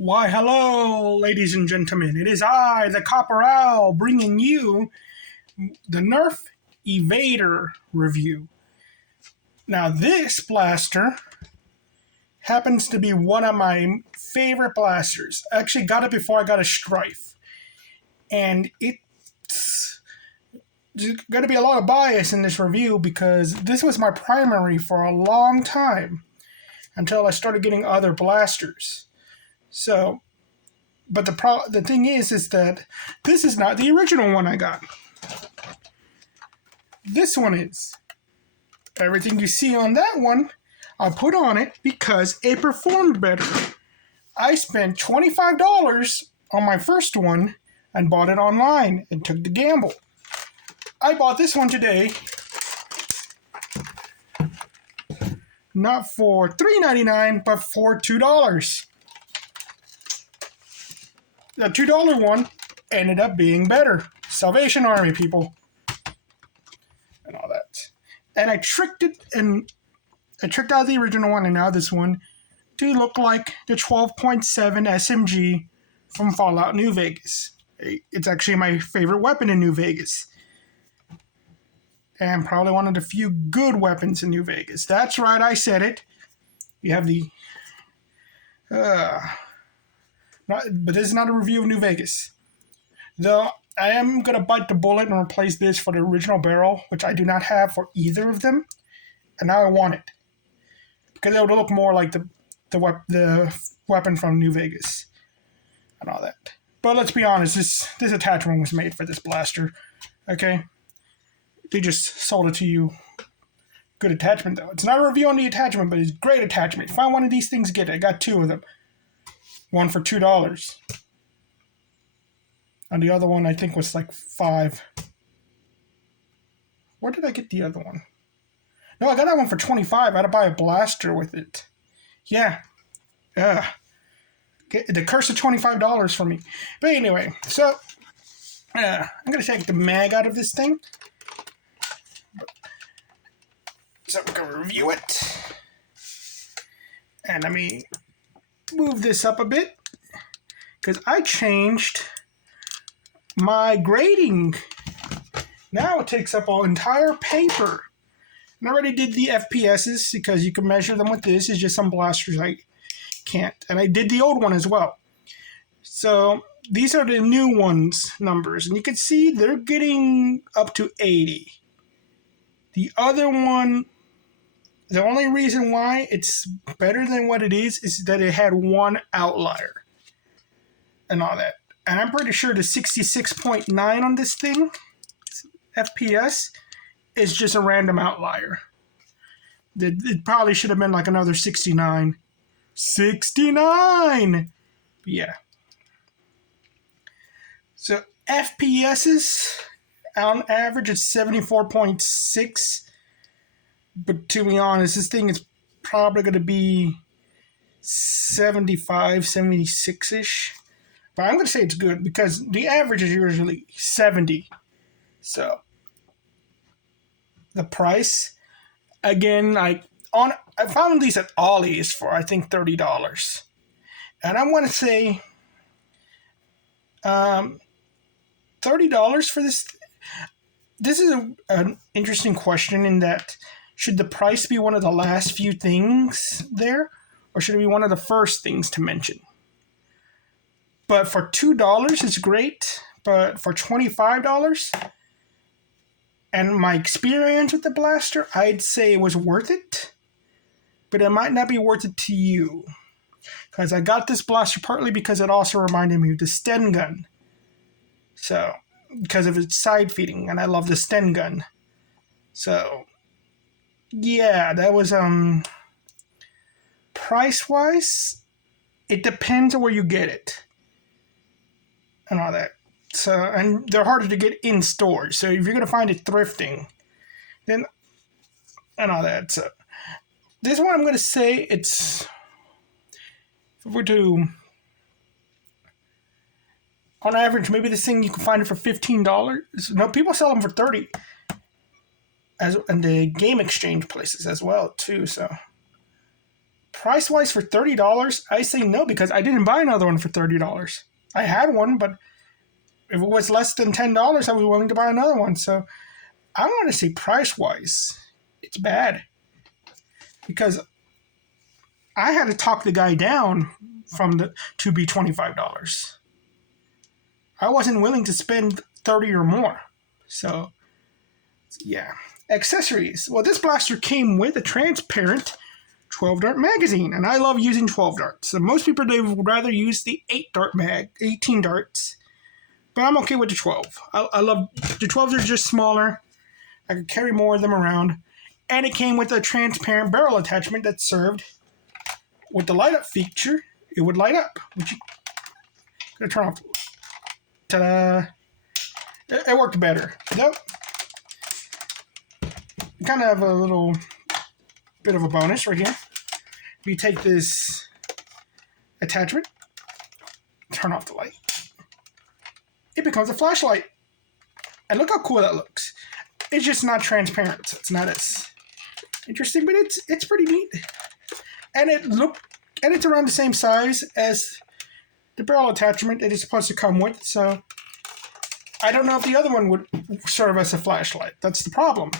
Why, hello, ladies and gentlemen. It is I, the Copper Owl, bringing you the Nerf Evader review. Now, this blaster happens to be one of my favorite blasters. I actually got it before I got a Strife. And it's going to be a lot of bias in this review because this was my primary for a long time until I started getting other blasters. So, but the thing is that this is not the original one I got. This one is. Everything you see on that one, I put on it because it performed better. I spent $25 on my first one and bought it online and took the gamble. I bought this one today, not for $3.99, but for $2. The $2 one ended up being better. Salvation Army, people. And all that. And I tricked it, and I tricked out the original one, and now this one, to look like the 12.7 SMG from Fallout New Vegas. It's actually my favorite weapon in New Vegas. And probably one of the few good weapons in New Vegas. That's right, I said it. You have the... but this is not a review of New Vegas. Though I am going to bite the bullet and replace this for the original barrel, which I do not have for either of them. And now I want it. Because it would look more like the weapon from New Vegas. And all that. But let's be honest, this attachment was made for this blaster. Okay? They just sold it to you. Good attachment, though. It's not a review on the attachment, but it's great attachment. Find one of these things, get it. I got two of them. One for $2. And the other one, I think, was like $5. Where did I get the other one? No, I got that one for $25. I had to buy a blaster with it. Yeah. The curse of $25 for me. But anyway, so I'm going to take the mag out of this thing. So we're going to review it. And let me move this up a bit. Because I changed my grading. Now it takes up an entire paper. And I already did the FPSs because you can measure them with this. It's just some blasters I can't. And I did the old one as well. So these are the new ones numbers. And you can see they're getting up to 80. The other one, the only reason why it's better than what it is that it had one outlier. And all that. And I'm pretty sure the 66.9 on this thing, FPS, is just a random outlier. It probably should have been like another 69. 69! Yeah. So FPSs, on average, it's 74.6. But to be honest, this thing is probably going to be 75, 76-ish. But I'm going to say it's good because the average is usually 70. So the price, again, I found these at Ollie's for I think $30. And I want to say $30 for this. This is an interesting question in that should the price be one of the last few things there, or should it be one of the first things to mention? But for $2, it's great. But for $25, and my experience with the blaster, I'd say it was worth it. But it might not be worth it to you. Because I got this blaster partly because it also reminded me of the Sten gun. So, because of its side feeding, and I love the Sten gun. So, yeah, that was, price-wise, it depends on where you get it. And all that. So, and they're harder to get in stores. So if you're going to find it thrifting, then, and all that. So this one I'm going to say it's, if we're to, on average, maybe this thing you can find it for $15. No, people sell them for $30. And the game exchange places as well, too. So price-wise for $30, I say no because I didn't buy another one for $30. I had one, but if it was less than $10, I was willing to buy another one. So I want to say price-wise, it's bad. Because I had to talk the guy down to be $25. I wasn't willing to spend $30 or more. So, yeah. Accessories. Well, this blaster came with a transparent 12-dart magazine, and I love using 12 darts. So most people, they would rather use the 18 darts, but I'm okay with the 12. I love the 12s are just smaller. I could carry more of them around, and it came with a transparent barrel attachment that served with the light up feature. It would light up. Gonna turn off. Ta-da! It worked better. Nope. Kind of have a little bit of a bonus right here. We take this attachment, turn off the light. It becomes a flashlight. And look how cool that looks. It's just not transparent. It's not as interesting, but it's pretty neat. And it's around the same size as the barrel attachment it is supposed to come with. So I don't know if the other one would serve as a flashlight. That's the problem.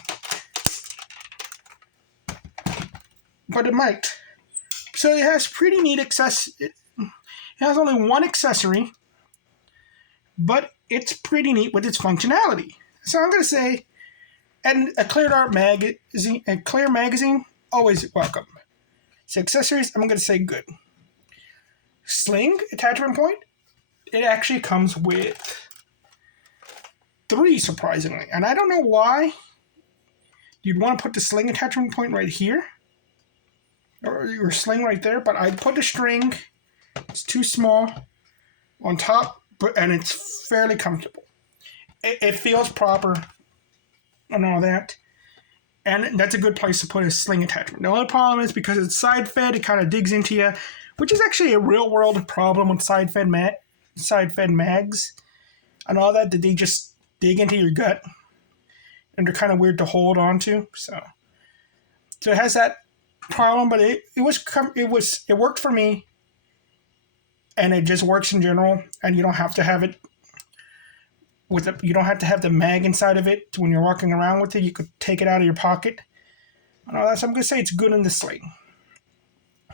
But it might. So it has pretty neat it has only one accessory, but it's pretty neat with its functionality. So I'm going to say, and a clear magazine, always welcome. So accessories, I'm going to say good. Sling attachment point, it actually comes with 3, surprisingly. And I don't know why you'd want to put the sling attachment point right here, or your sling right there, but I put the string, it's too small, on top, and it's fairly comfortable. It feels proper and all that, and that's a good place to put a sling attachment. The only problem is because it's side-fed, it kind of digs into you, which is actually a real-world problem with side-fed mags and all that they just dig into your gut, and they're kind of weird to hold onto. So it has that problem, but it worked for me, and it just works in general. And you don't have to have it you don't have to have the mag inside of it when you're walking around with it. You could take it out of your pocket and all that. So I'm gonna say it's good in the sling.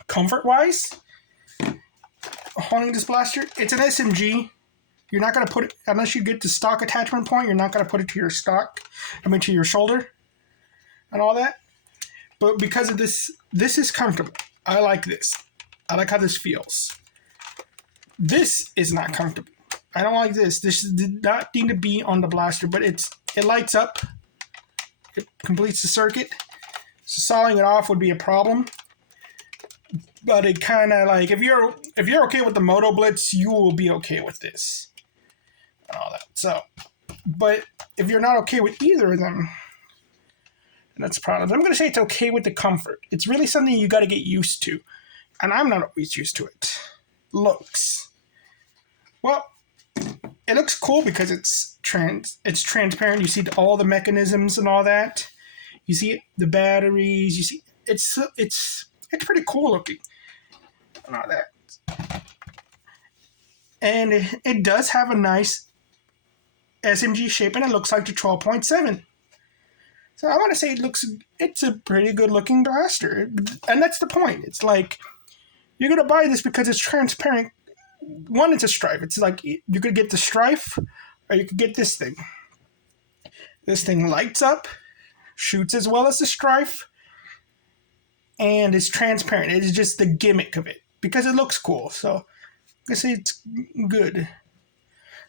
Comfort wise, holding this blaster, it's an SMG. You're not gonna put it unless you get the stock attachment point. You're not gonna put it to your to your shoulder and all that. But because of this is comfortable. I like this. I like how this feels. This is not comfortable. I don't like this. This did not need to be on the blaster, but it lights up. It completes the circuit. So sawing it off would be a problem. But it kind of like, if you're okay with the Moto Blitz, you will be okay with this. And all that. So, but if you're not okay with either of them, that's a problem. I'm going to say it's okay with the comfort. It's really something you got to get used to. And I'm not always used to it. Looks. Well, it looks cool because it's transparent. You see all the mechanisms and all that. You see the batteries. You see it's pretty cool looking and all that. And it does have a nice SMG shape, and it looks like the 12.7. So I want to say it's a pretty good looking blaster. And that's the point. It's like, you're going to buy this because it's transparent. One, it's a strife. It's like, you could get the strife, or you could get this thing. This thing lights up, shoots as well as the strife, and it's transparent. It's just the gimmick of it, because it looks cool. So, I'm going to say it's good.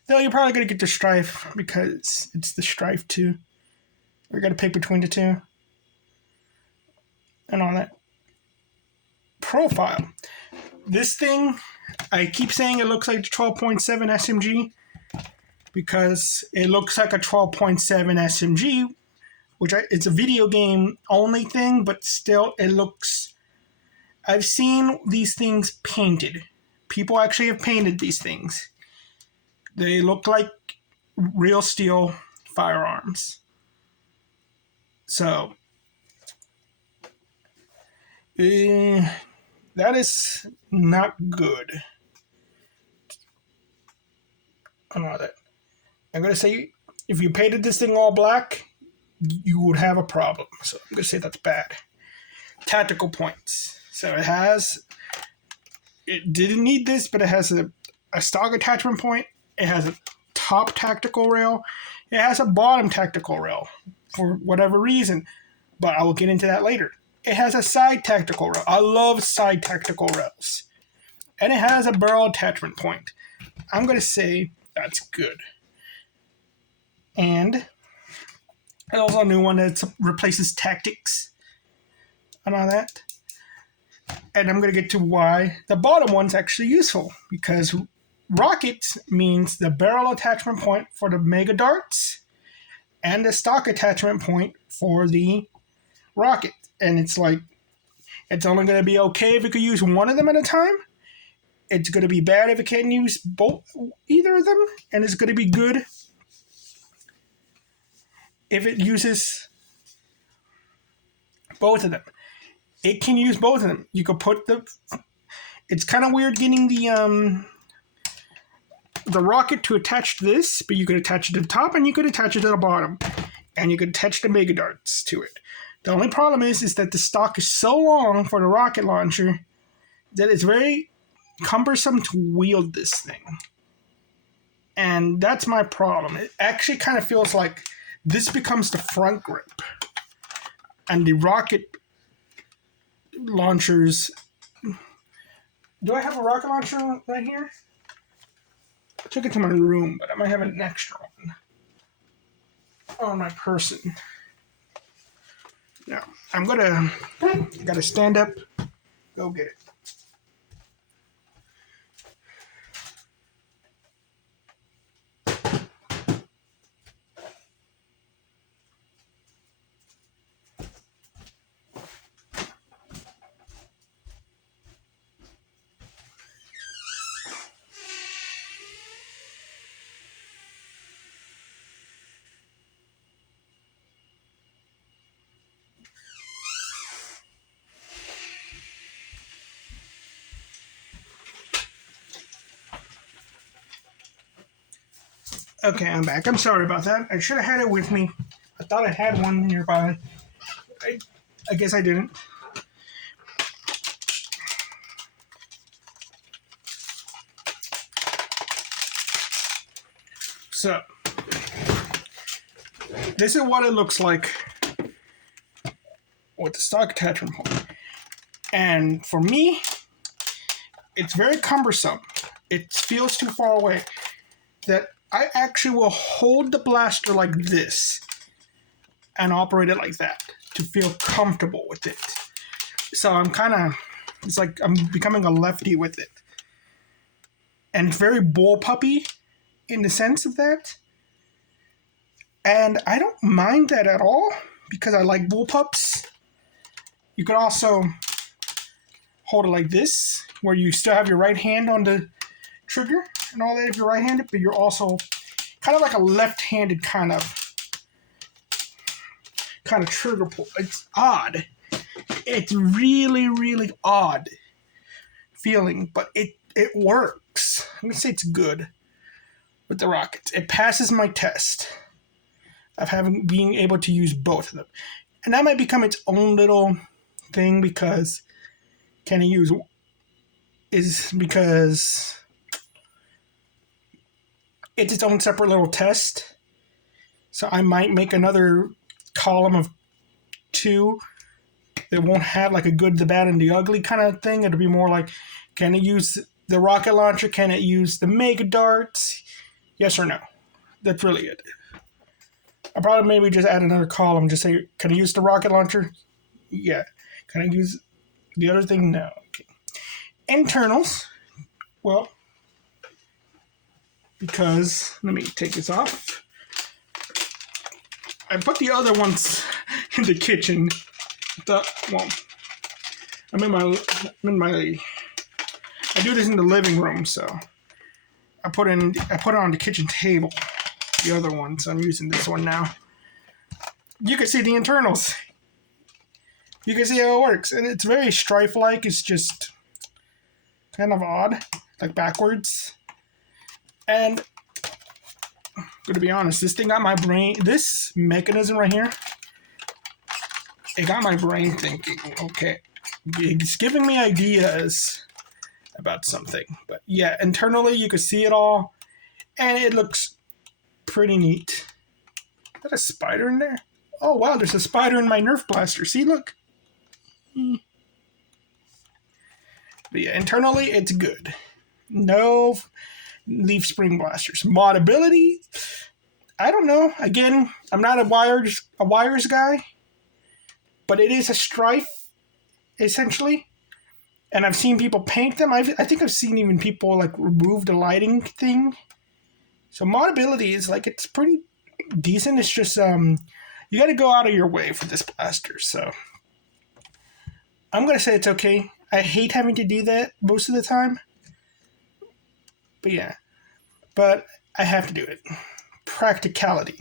Though you're probably going to get the strife, because it's the strife too. We're going to pick between the two. And all that. Profile. This thing, I keep saying it looks like the 12.7 SMG because it looks like a 12.7 SMG, it's a video game only thing, but still it looks... I've seen these things painted. People actually have painted these things. They look like real steel firearms. So, That is not good. I know that. I'm going to say if you painted this thing all black, you would have a problem. So I'm going to say that's bad. Tactical points. So it didn't need this, but it has a stock attachment point. It has a top tactical rail. It has a bottom tactical rail for whatever reason, but I will get into that later. It has a side tactical rail. I love side tactical rails. And it has a barrel attachment point. I'm going to say that's good. And there's also a new one that replaces tactics and all that. And I'm going to get to why the bottom one's actually useful. Because rocket means the barrel attachment point for the mega darts and the stock attachment point for the rocket. And it's like, it's only going to be okay if you could use one of them at a time. It's going to be bad if it can't use either of them. And it's going to be good if it uses both of them. It can use both of them. You could put it's kind of weird getting the rocket to attach to this, but you could attach it to the top and you could attach it to the bottom. And you could attach the mega darts to it. The only problem is that the stock is so long for the rocket launcher that it's very cumbersome to wield this thing. And that's my problem. It actually kind of feels like this becomes the front grip. And the rocket launchers... Do I have a rocket launcher right here? I took it to my room, but I might have an extra one on my person. Now, gotta stand up, go get it. Okay, I'm back. I'm sorry about that. I should have had it with me. I thought I had one nearby. I guess I didn't. So, this is what it looks like with the stock attachment point. And for me, it's very cumbersome. It feels too far away. That I actually will hold the blaster like this and operate it like that to feel comfortable with it. So it's like I'm becoming a lefty with it. And it's very bullpuppy in the sense of that. And I don't mind that at all because I like bullpups. You could also hold it like this, where you still have your right hand on the trigger and all that if you're right-handed, but you're also kind of like a left-handed kind of trigger pull. It's odd. It's really, really odd feeling, but it works. I'm gonna say it's good with the rockets. It passes my test of being able to use both of them, and that might become its own little thing because it's its own separate little test. So I might make another column of 2 that won't have like a good, the bad, and the ugly kind of thing. It'll be more like, can it use the rocket launcher? Can it use the mega darts? Yes or no? That's really it. I'll probably maybe just add another column. Just say, can I use the rocket launcher? Yeah. Can I use the other thing? No. Okay. Internals. Well, because, let me take this off. I put the other ones in the kitchen. I do this in the living room, so I put it on the kitchen table. The other ones, I'm using this one now. You can see the internals. You can see how it works, and it's very Strife-like. It's just kind of odd, like backwards. And I'm gonna be honest, this thing got my brain, this mechanism right here, it got my brain thinking, okay, it's giving me ideas about something. But yeah, internally you can see it all, and it looks pretty neat. Is that a spider in there? Oh wow, there's a spider in my Nerf blaster. See, look. But yeah, internally it's good. No leaf spring blasters. Modability, I don't know. Again, I'm not a wires guy, but it is a strife essentially. And I've seen people paint them. I think I've seen even people like remove the lighting thing. So modability is like, it's pretty decent. It's just you got to go out of your way for this blaster. So I'm gonna say it's okay. I hate having to do that most of the time. But yeah, but I have to do it. Practicality.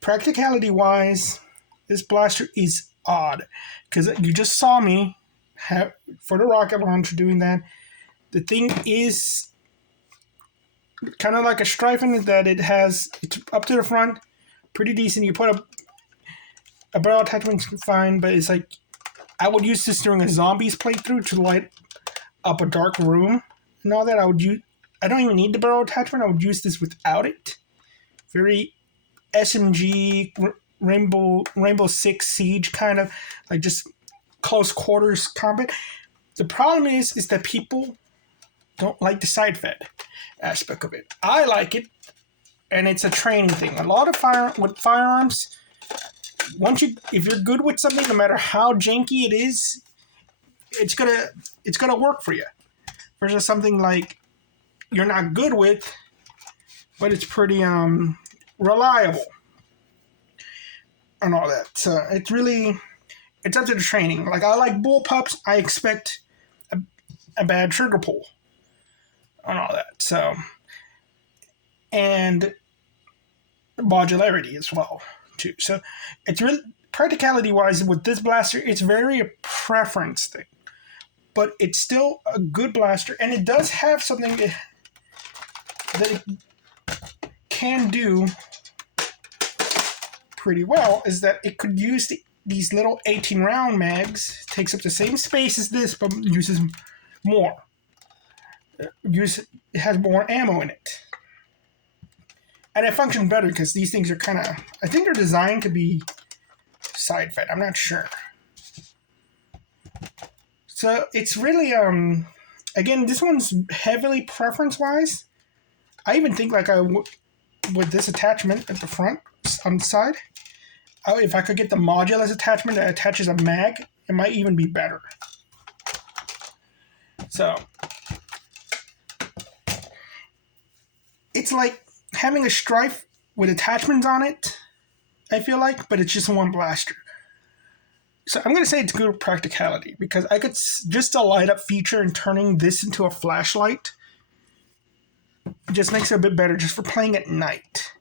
Practicality wise, this blaster is odd because you just saw me for the rocket launcher doing that. The thing is kind of like a strife in it, that it's up to the front, pretty decent. You put a barrel attachment, fine, but it's like, I would use this during a zombies playthrough to light up a dark room and all that. I don't even need the barrel attachment. I would use this without it. Very SMG, Rainbow Six Siege kind of, like just close quarters combat. The problem is that people don't like the side fed aspect of it. I like it, and it's a training thing. A lot of firearms, if you're good with something, no matter how janky it is, it's gonna work for you. Versus something like you're not good with, but it's pretty reliable and all that. So it's up to the training. Like, I like bullpups, I expect a bad trigger pull and all that. So, and modularity as well too. So it's really, practicality wise with this blaster, it's very a preference thing, but it's still a good blaster, and it does have something that it can do pretty well, is that it could use these little 18 round mags. It takes up the same space as this, but uses more. It has more ammo in it. And it functions better because these things are kind of, I think they're designed to be side fed. I'm not sure. So it's really, again, this one's heavily preference wise. I even think like with this attachment at the front, on the side, if I could get the Modulus attachment that attaches a mag, it might even be better. So it's like having a strife with attachments on it, I feel like, but it's just one blaster. So I'm going to say it's good practicality, because I could just a light up feature and turning this into a flashlight just makes it a bit better just for playing at night.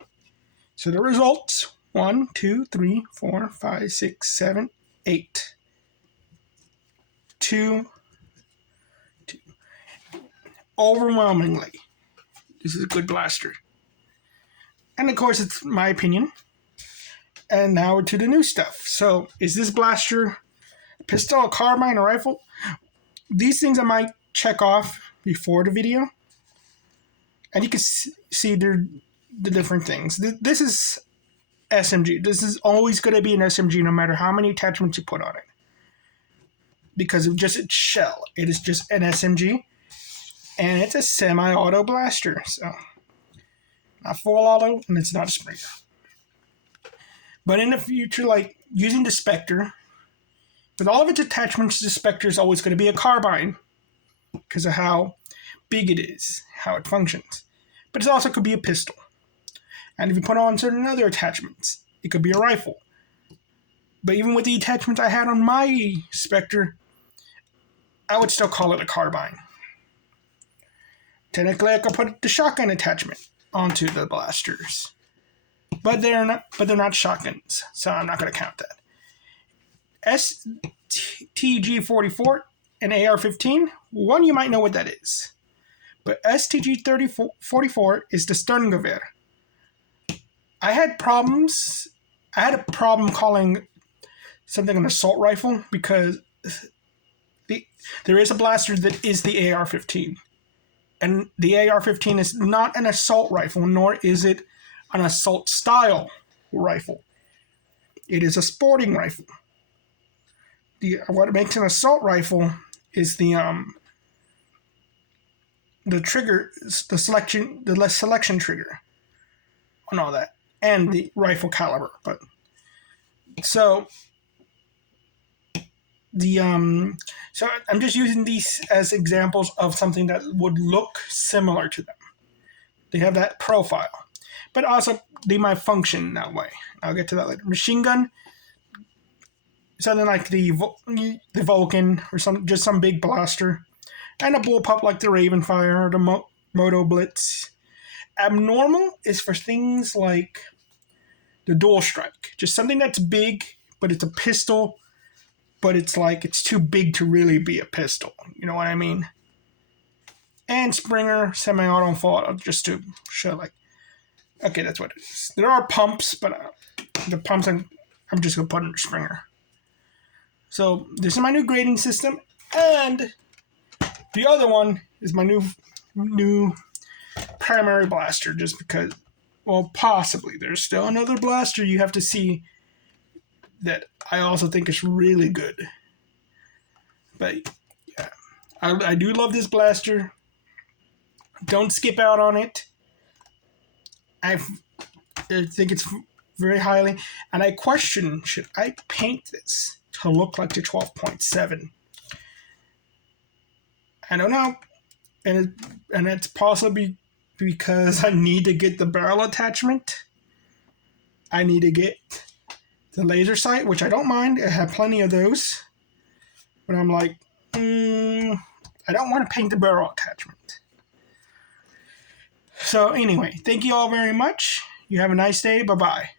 So the results, 1, 2, 3, 4, 5, 6, 7, 8. 2. Overwhelmingly, this is a good blaster. And of course, it's my opinion. And now to the new stuff. So, is this blaster a pistol, a carbine, a rifle? These things I might check off before the video. And you can see the different things. This is SMG. This is always going to be an SMG no matter how many attachments you put on it. Because of just its shell. It is just an SMG. And it's a semi-auto blaster. So, not full auto, and it's not a Springer. But in the future, like using the Spectre, with all of its attachments, the Spectre is always going to be a carbine because of how big it is, how it functions. But it also could be a pistol. And if you put on certain other attachments, it could be a rifle. But even with the attachments I had on my Spectre, I would still call it a carbine. Technically, I could put the shotgun attachment onto the blasters. But they're not shotguns, so I'm not going to count that. STG-44 and AR-15 One, you might know what that is. But STG-3044 is the Sterngewehr. I had a problem calling something an assault rifle because there is a blaster that is the AR-15. And the AR-15 is not an assault rifle, nor is it an assault-style rifle. It is a sporting rifle. What makes an assault rifle is the trigger, the selection trigger, and all that, and the rifle caliber. But so so I'm just using these as examples of something that would look similar to them. They have that profile, but also they might function that way. I'll get to that later. Machine gun, something like the Vulcan or some big blaster, and a bullpup like the Ravenfire or the Moto Blitz. Abnormal is for things like the Dual Strike, just something that's big, but it's a pistol, but it's too big to really be a pistol. You know what I mean? And Springer semi-auto fall, just to show okay, that's what it is. There are pumps, but the pumps I'm just gonna put under Springer. So this is my new grading system, and the other one is my new primary blaster, just because, well, possibly there's still another blaster you have to see that I also think is really good. But yeah, I do love this blaster. Don't skip out on it. I think it's very highly, and I question, should I paint this to look like the 12.7? I don't know, and it's possibly because I need to get the barrel attachment. I need to get the laser sight, which I don't mind. I have plenty of those, but I'm like, I don't want to paint the barrel attachment. So anyway, thank you all very much. You have a nice day. Bye-bye.